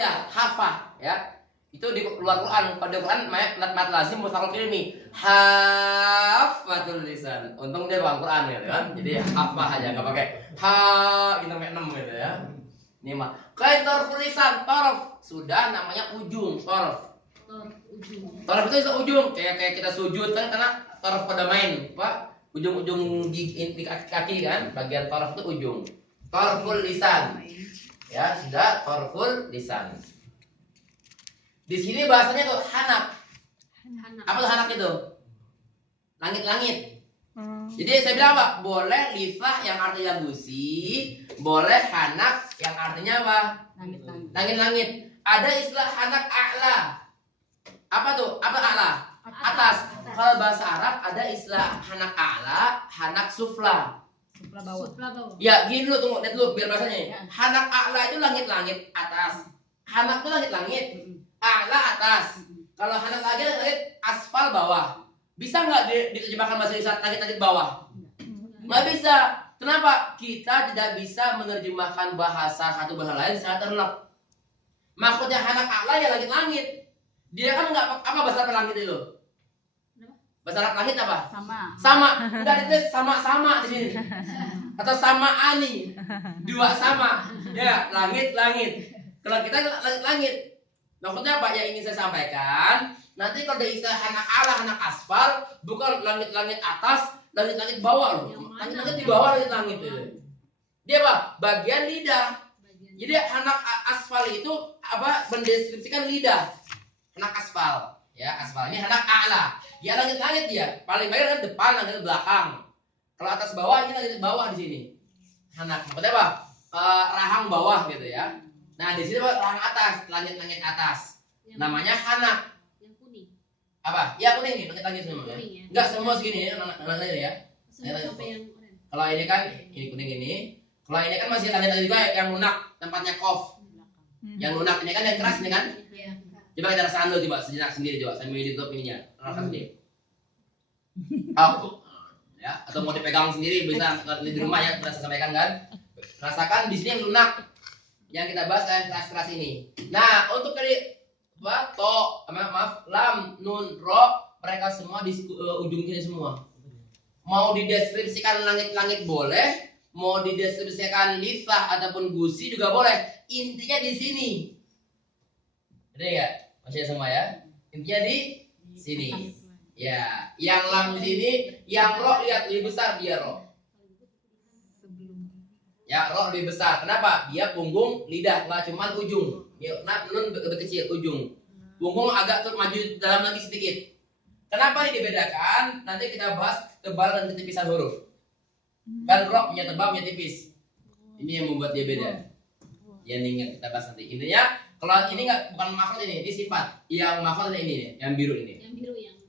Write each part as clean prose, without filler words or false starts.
Ya, hafah ya. Itu di luar Quran. Pada Quran mad lazim mustaqil ilmi. Hafatul lisan. Untung dia bukan Quran gitu kan. Jadi hafah aja enggak pakai ha gitu sampai 6 gitu ya. Ini mah. Kain tarful lisan, taraf sudah namanya ujung, taraf. Taraf itu ujung kayak kita sujud kan karena taraf pada main, Pak. Ujung-ujung di kaki kan, bagian taraf itu ujung. Tarful lisan. Ya, sudah tarful lisan. Di sini bahasanya tuh hanak. Apa tuh hanak itu? Langit-langit. Jadi saya bilang apa? Boleh lisah yang artinya gusi, boleh hanak yang artinya apa? Langit-langit. Ada istilah hanak a'la. Apa tuh? Apa a'la? Atas. Kalau bahasa Arab ada istilah hanak a'la, hanak sufla. Sufla bawah. Ya, gini dulu, tunggu, lihat dulu biar bahasanya. Hanak a'la itu langit-langit atas. Hanak itu langit-langit. A'la atas. Kalau hanak lagi langit asfal bawah. Bisa nggak diterjemahkan bahasa Indonesia langit-langit bawah? Nggak bisa. Kenapa? Kita tidak bisa menerjemahkan bahasa satu bahasa lain secara terlek. Maksudnya hanak a'la ya langit-langit. Dia kan nggak apa bahasa Arab langit itu? Bahasa Arab langit apa? Sama. Enggak itu sama-sama di sini. Atau sama ani. Dua sama. Ya, langit-langit. Kalau kita langit-langit. Maksudnya apa yang ingin saya sampaikan? Nanti kalau ada istilah hanak a'la, hanak asfal, bukan langit-langit atas, langit-langit bawah loh. Langit-langit di bawah langit-langit itu. Dia apa? Bagian lidah. Jadi hanak asfal itu apa? Mendeskripsikan lidah. Hanak asfal, ya asfal ini hanak a'la. Ya langit-langit dia. Paling banyak kan depan, langit belakang. Kalau atas bawah ini langit bawah di sini. Hanak. Maksudnya apa? Rahang bawah gitu ya. Nah di sini rahang atas, langit-langit atas. Namanya hanak. Apa? Ya kuning nih, langit-langit semua ya. Enggak semua segini ya, langit-langit ya. Kalau ini kan ini kuning ini. Kalau ini kan masih langit-langit juga yang lunak, tempatnya kof. Yang lunak ini kan yang keras ini kan? Coba kita rasakan dulu coba sejenak sendiri coba sambil ditutup ininya. Rasakan sendiri. Oh. Ya, atau mau dipegang sendiri bisa di rumah ya, bisa sampaikan kan? Rasakan di sini yang lunak. Yang kita bahas yang keras-keras ini. Nah, untuk tadi maaf, lam, nun, ro, mereka semua di ujung sini semua. Mau dideskripsikan langit-langit boleh, mau dideskripsikan lisah ataupun gusi juga boleh. Intinya di sini. Ada ya? Masih semua ya? Intinya di sini. Ya, yang lam di sini, yang ro lihat lebih besar dia ro. Ya, ro lebih besar. Kenapa? Dia punggung lidah, nggak cuma ujung. Nun lebih kecil ujung. Punggung agak maju dalam lagi sedikit. Kenapa ini dibedakan? Nanti kita bahas tebal dan ketipisan huruf. Kan ro punya tebal punya tipis. Ini yang membuat dia beda. Yang ingin kita bahas nanti. Intinya kalau ini bukan makrot ini sifat. Yang makrot ini yang biru ini.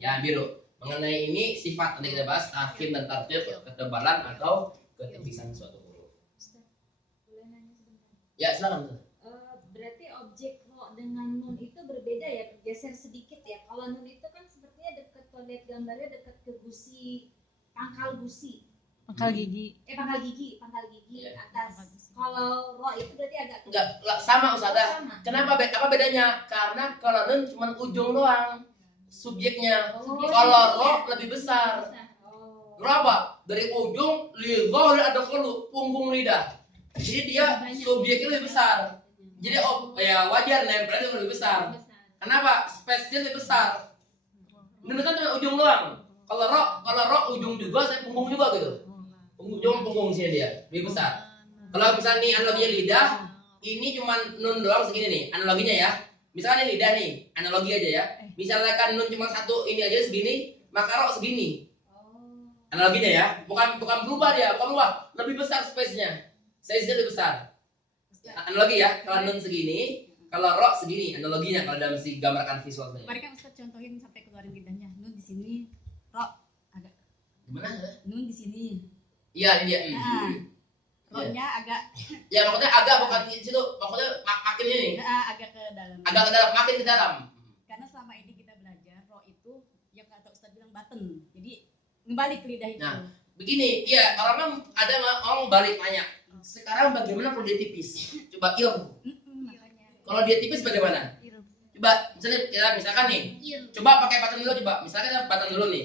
Yang biru. Mengenai ini sifat nanti kita bahas akhir dan tartib ketebalan atau ketipisan suatu huruf. Ya, silakan. Berarti objek ro dengan nun itu berbeda ya, bergeser sedikit ya. Kalau nun itu kan sepertinya dekat, kalau lihat gambarnya dekat ke gusi, pangkal gusi. Pangkal gigi Yeah. Atas. Kalau ro itu berarti agak enggak sama Ustazah. Kenapa apa bedanya? Karena kalau nun cuma ujung doang subjeknya. Kalau ro lebih besar. Ro apa? Dari ujung lidhah ada kelu punggung lidah. Jadi dia subjeknya lebih besar. Jadi ya wajar nempelnya lebih besar. Kenapa? Space-nya lebih besar. Nun kan cuma ujung doang. Kalau ro ujung juga, saya punggung juga gitu. Punggung sini dia lebih besar. Kalau misalnya nih analoginya lidah, ini cuma nun doang segini nih analoginya ya. Misalnya ini lidah nih, analogi aja ya. Misalnya kan nun cuma satu ini aja segini, maka ro segini. Analoginya ya, bukan berubah dia, bukan berubah, lebih besar space-nya. Size-nya lebih besar. Analogi ya, kalau nun segini, kalau ro segini, analoginya kalau dalam si gambarkan visual saya. Mari kan Ustaz contohin sampai keluarin lidahnya. Nun di sini, ro agak. Gimana? Nun di sini. Iya, ini dia. Ro-nya agak. Ya maksudnya agak bukan di situ, maksudnya makin ini. Agak ke dalam. Agak ke dalam, makin ke dalam. Karena selama ini kita belajar ro itu yang kata Ustaz bilang button. Jadi ngebalik lidah itu. Nah, begini, ya orang balik nanya. Sekarang bagaimana kalau dia tipis? Coba ilmu. Kalau dia tipis bagaimana? Coba misalkan nih, coba pakai button dulu coba. Misalkan kita button dulu nih.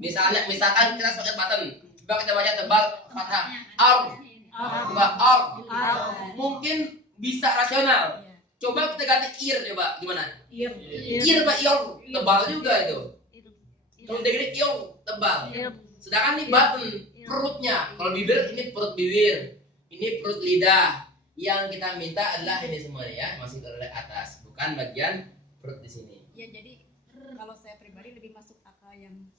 Misalkan kita pakai button. Coba kita baca tebal fathah. Coba mungkin bisa rasional. Coba kita ganti ir coba gimana? Ir tebal juga itu. Kalau udah gini tebal. Sedangkan nih button perutnya. Kalau bibir ini perut bibir. Ini perut lidah. Yang kita minta adalah ini semuanya ya, masih ke atas, bukan bagian perut di sini. Ya jadi kalau saya pribadi lebih masuk akal yang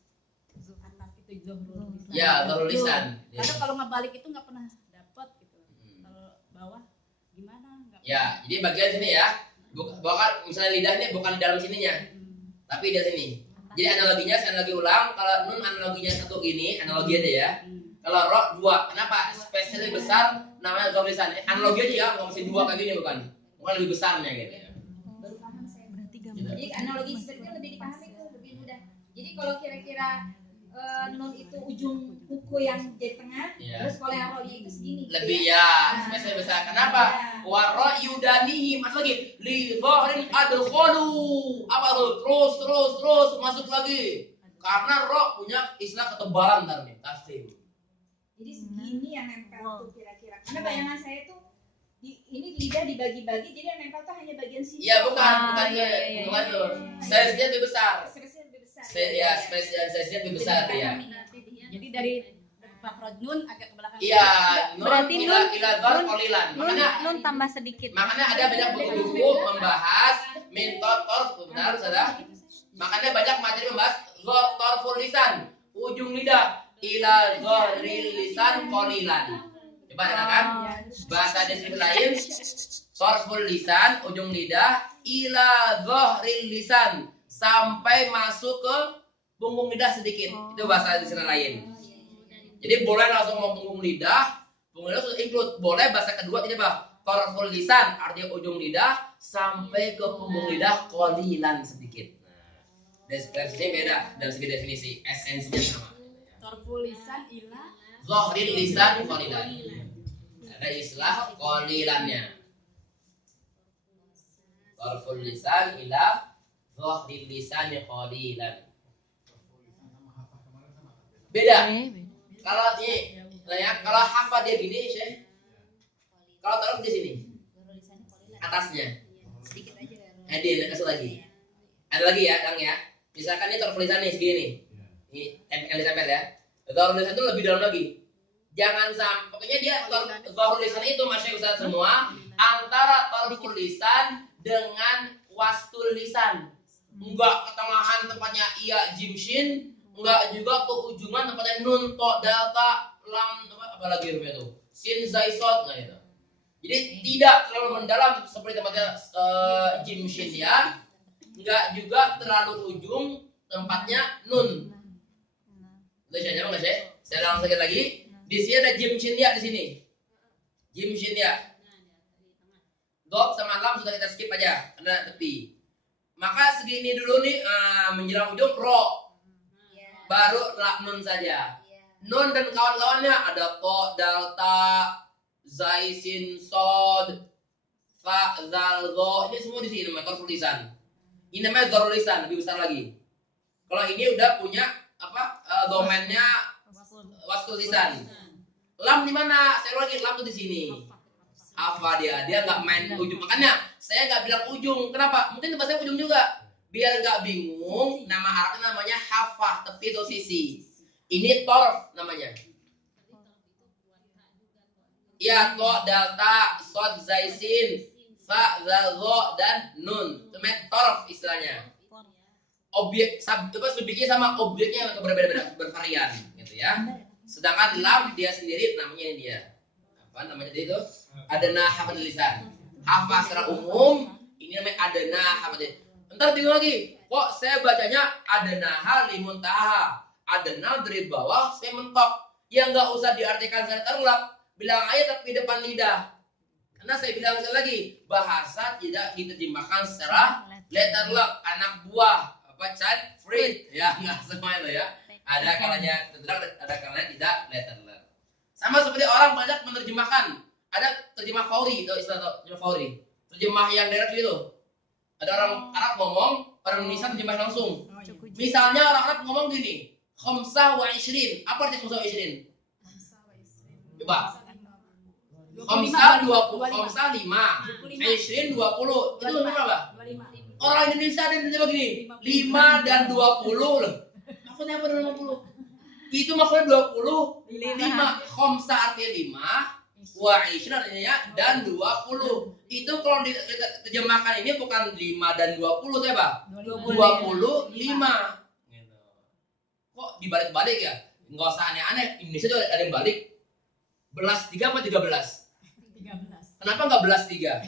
atas itu zohrul lisan. Ya, zohrul lisan. Karena kalau ngebalik itu nggak pernah dapat gitu. Kalau bawah gimana? Nggak Ya, pernah. jadi bagian sini ya. Bukan misalnya lidah ini bukan di dalam sininya, tapi di sini. Jadi analoginya saya lagi ulang. Kalau nun analoginya satu gini, analogi aja ya. Kalau ro dua, kenapa? Spesialnya besar. Namanya zohrul lisan. Analogi aja ya, nggak mesti dua kayak gini bukan lebih besarnya gitu. Baru paham saya. Jadi analogi seperti itu lebih dipahami tuh, lebih mudah. Jadi kalau kira-kira nun itu ujung kuku yang di tengah, terus kalau yang ro-nya itu segini. Lebih ya, spesial besar. Kenapa? Wa ro yudanihi, masuk lagi. Li dhahrin adkhulu. Apa tuh? Terus masuk lagi. Karena ro punya istilah ketebalan ntar nih, tafsir. Jadi segini yang nempel tuh kira-kira. Karena bayangan saya tuh ini lidah dibagi-bagi, jadi yang nempel tuh hanya bagian sini. Iya bukan tuh. Size-nya lebih besar. Size-nya lebih besar. Size-nya lebih besar ya. Jadi dari makhraj nun agak ke belakang. Iya, Berarti ila dzar qalilan. Nun tambah sedikit. Makanya ada banyak buku-buku membahas min torf, benar saudara? Makanya banyak materi membahas torful lisan, ujung lidah ila dzaril lisan qalilan. Coba katakan bahasa deskripsi lain, torful lisan, ujung lidah ila dzaril lisan, sampai masuk ke punggung lidah sedikit. Itu bahasa deskripsi lain. Jadi boleh langsung mau punggung lidah sudah include. Boleh bahasa kedua tidak apa? Torful lisan, artinya ujung lidah sampai ke punggung lidah qalilan sedikit. Deskripsinya beda dari segi definisi, esensinya sama. Torful lisan ila Dhahril lisan qalilan. Ada istilah qalilannya. Torful lisan ila dhahril lisan qalilan. Beda. Kalau ini, kalau hafal dia gini, Syekh. Kalau taruh di sini, atasnya. sedikit aja. Ada kasih lagi. Ada lagi ya, Kang ya. Misalkan ini torful lisan nih segini nih. Ini tempel ya. Torful lisan itu lebih dalam lagi. Jangan sampai, pokoknya dia torful lisan itu Masya Ustaz semua antara torful lisan dengan wastul lisan. Enggak ketengahan tempatnya iya jim shin, enggak juga ke ujungan tempatnya nun to delta lam apa lagi rupanya itu sin zai sod nah itu. Jadi tidak terlalu mendalam seperti tempatnya jim shin ya. Enggak juga terlalu ujung tempatnya nun. Tulisannya apa sih? Saya ulang sekali lagi. Di sini ada jim shin ya di sini. Jim shin ya. Dot sama lam sudah kita skip aja karena tepi. Maka segini dulu nih menjelang ujung ro. Baru nun saja. Nun dan kawan-kawannya ada to, delta, zai, sin, sod, fa, zal, go. Ini semua di sini namanya torful lisan. Ini namanya dzarul lisan, lebih besar lagi. Kalau ini udah punya apa domainnya wastul lisan. Lam di mana? Saya lagi lam tuh di sini. Apa dia nggak main ujung. Makanya saya nggak bilang ujung. Kenapa? Mungkin bahasa ujung juga. Biar nggak bingung. Nama Arabnya namanya hafah, tepi atau sisi. Ini torf namanya. Ya, to, delta, sod, zaisin, fa, zal, go, dan nun. Itu namanya torf istilahnya. Objek subjeknya sama objeknya berbeda-beda, bervarian gitu ya. Sedangkan lam dia sendiri namanya ini dia. Apa namanya itu? Adana hafadil lisan. Hafaz secara umum ini namanya adana hafadil. Ntar bingung lagi. Kok saya bacanya adana halimun taha. Adana dari bawah saya mentok. Ya nggak usah diartikan saya terlak. Bilang aja tapi depan lidah. Karena saya bilang sekali lagi, bahasa tidak diterjemahkan secara letterlock, anak buah, apa child free, ya nggak semua itu ya. Ada kalanya terjemah, ada kalanya tidak letterlock. Sama seperti orang banyak menerjemahkan. Ada terjemah fauri, itu istilah terjemah fauri. terjemah yang direct gitu. Ada orang Arab ngomong, orang Indonesia terjemah langsung. Misalnya orang Arab ngomong gini, khamsah wa ishrin. Apa arti khamsah wa ishrin? Coba. Khamsah 20, khamsah 5, ishrin 20. Itu berapa? Orang Indonesia ada yang terjemah gini, 5 dan 20 loh. Maksudnya apa dengan 50? Itu maksudnya 20, 5. Khamsah artinya 5, wa ishrin artinya dan 20. Itu kalau diterjemahkan ini bukan 5 dan 20 saya Pak. 25. Gitu. Kok dibalik-balik ya? Enggak usah aneh-aneh. Indonesia tuh ada yang balik. Belas 3 apa 13? 13. Kenapa enggak belas 3?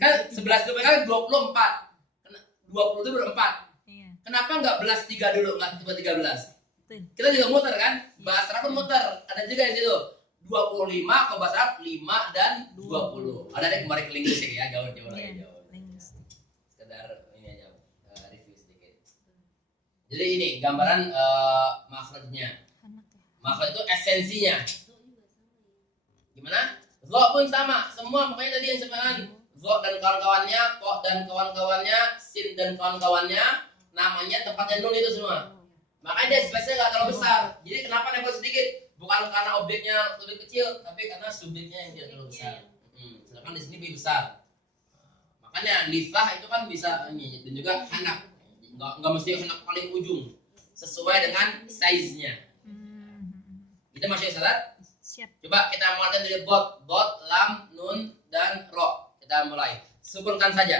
Kan 11 itu kan 24. 20 itu berempat. Iya. Kenapa enggak belas 3 dulu, enggak coba 13? Betul. Kita juga muter kan? Bahasa Arab pun muter. Ada juga yang situ. 25 ke bahasa Arab 5 dan 20. Ada yang kembali ke linguistik ya, jauh lagi Iya. jauh. Sekedar ini aja review sedikit. Jadi ini gambaran makhrajnya. Makhraj itu esensinya. Gimana? Dha pun sama, semua pokoknya tadi yang sebutkan dha dan kawan-kawannya, ko dan kawan-kawannya, sin dan kawan-kawannya, namanya tempatnya nun itu semua. Makanya dia spesial nggak terlalu besar. Jadi kenapa nempel sedikit? Bukan karena objeknya lebih kecil, tapi karena subjeknya yang tidak terlalu besar. Sedangkan di sini lebih besar. Makanya lifah itu kan bisa ini dan juga hanak. Nggak mesti hanak paling ujung, sesuai dengan size-nya. Kita masih salat. Siap. Coba kita mulai dari dot, lam, nun, dan ro. Kita mulai. Sukunkan saja.